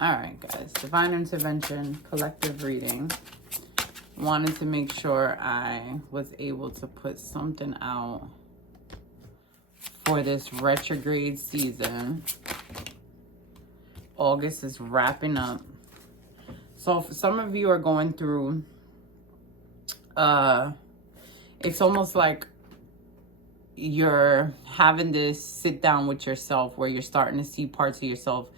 All right, guys. Divine intervention, collective reading. Wanted to make sure I was able to put something out for this retrograde season. August is wrapping up. So for some of you are going through, it's almost like you're having this sit down with yourself where you're starting to see parts of yourself.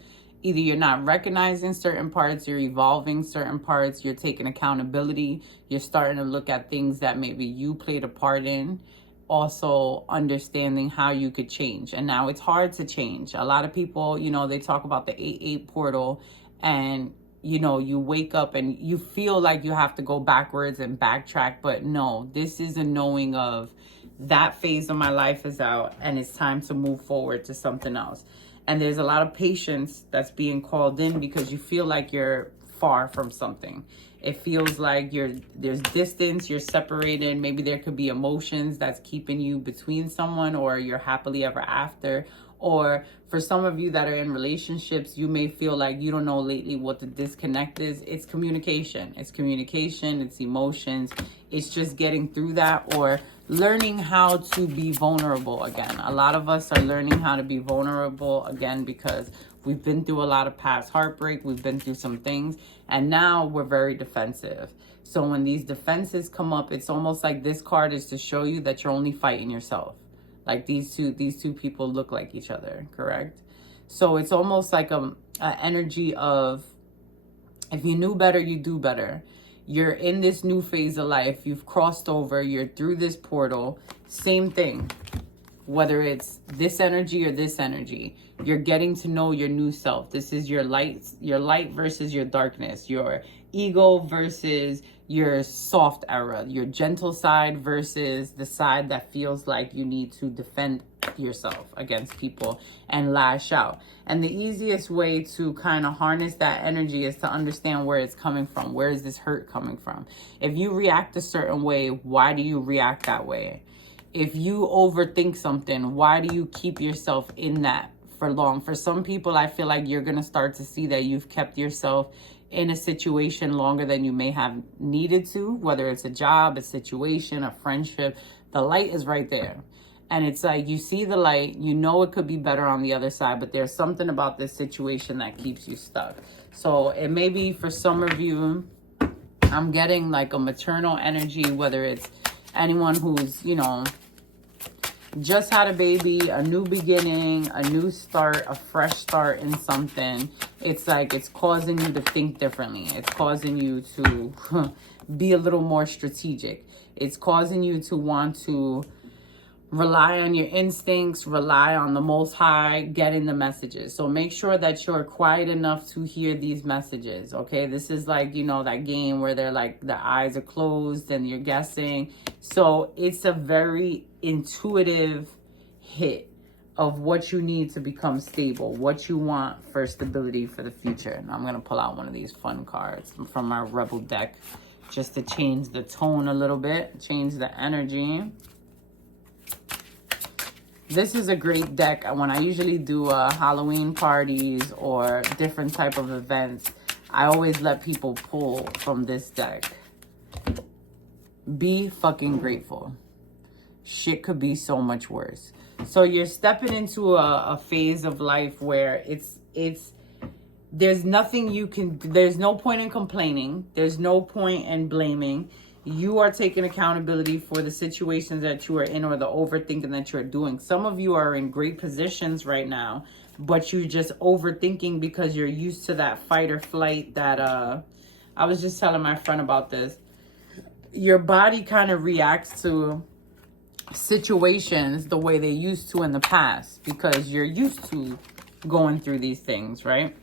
Either you're not recognizing certain parts, you're evolving certain parts, you're taking accountability, you're starting to look at things that maybe you played a part in, also understanding how you could change. And now it's hard to change. A lot of people, you know, they talk about the 8-8 portal, and you know, you wake up and you feel like you have to go backwards and backtrack, but no, this is a knowing of that phase of my life is out and it's time to move forward to something else. And there's a lot of patience that's being called in because you feel like you're far from something. It feels like there's distance, you're separated. Maybe there could be emotions that's keeping you between someone, or you're happily ever after. Or for some of you that are in relationships, you may feel like you don't know lately what the disconnect is. It's communication. It's communication. It's emotions. It's just getting through that, or learning how to be vulnerable again. A lot of us are learning how to be vulnerable again because we've been through a lot of past heartbreak. We've been through some things, and now we're very defensive. So when these defenses come up, it's almost like this card is to show you that you're only fighting yourself. Like these two people look like each other, correct? So it's almost like a energy of, if you knew better, you do better. You're in this new phase of life. You've crossed over. You're through this portal. Same thing. Whether it's this energy or this energy, you're getting to know your new self. This is your light versus your darkness, your ego versus your soft era, your gentle side versus the side that feels like you need to defend yourself against people and lash out. And the easiest way to kind of harness that energy is to understand where it's coming from. Where is this hurt coming from? If you react a certain way, why do you react that way? If you overthink something, why do you keep yourself in that for long? For some people, I feel like you're going to start to see that you've kept yourself in a situation longer than you may have needed to, whether it's a job, a situation, a friendship. The light is right there. And it's like you see the light, you know it could be better on the other side, but there's something about this situation that keeps you stuck. So it may be for some of you, I'm getting like a maternal energy, whether it's anyone who's, you know, just had a baby, a new beginning, a new start, a fresh start in something. It's like it's causing you to think differently. It's causing you to be a little more strategic. It's causing you to want to rely on your instincts, rely on the Most High, getting the messages. So make sure that you're quiet enough to hear these messages, okay? This is like, you know, that game where they're like, the eyes are closed and you're guessing. So it's a very intuitive hit of what you need to become stable, what you want for stability for the future. And I'm going to pull out one of these fun cards from our Rebel deck just to change the tone a little bit, change the energy. This is a great deck. When I usually do Halloween parties or different type of events, I always let people pull from this deck. Be fucking grateful. Shit could be so much worse. So you're stepping into a phase of life where there's nothing you can, there's no point in complaining. There's no point in blaming. You are taking accountability for the situations that you are in or the overthinking that you're doing. Some of you are in great positions right now, but you're just overthinking because you're used to that fight or flight that, I was just telling my friend about this. Your body kind of reacts to situations the way they used to in the past because you're used to going through these things, right?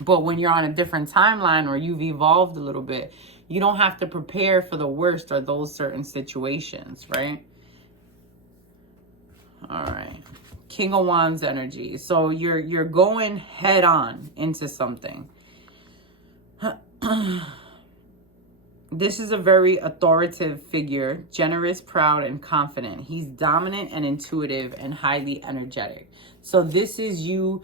But when you're on a different timeline or you've evolved a little bit, you don't have to prepare for the worst or those certain situations, right? All right. King of Wands energy. So you're going head on into something. This is a very authoritative figure, generous, proud, and confident. He's dominant and intuitive and highly energetic. So this is you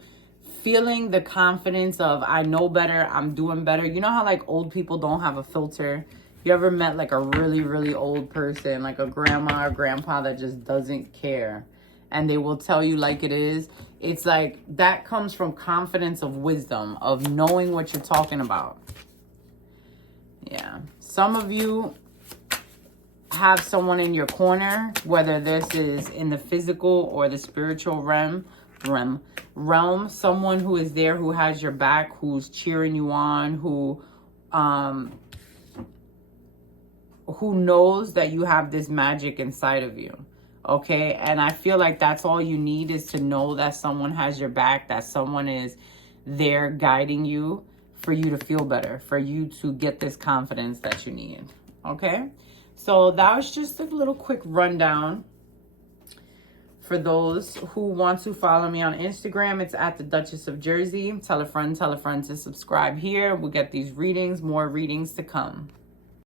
feeling the confidence of, I know better, I'm doing better. You know how like old people don't have a filter? You ever met like a really, really old person, like a grandma or grandpa that just doesn't care, and they will tell you like it is? It's like that comes from confidence of wisdom, of knowing what you're talking about. Yeah. Some of you have someone in your corner, whether this is in the physical or the spiritual realm, someone who is there, who has your back, who's cheering you on, who knows that you have this magic inside of you. Okay. And I feel like that's all you need, is to know that someone has your back, that someone is there guiding you, for you to feel better, for you to get this confidence that you need. Okay. So that was just a little quick rundown. For those who want to follow me on Instagram, it's at the Duchess of Jersey. Tell a friend to subscribe here. We'll get these readings, more readings to come.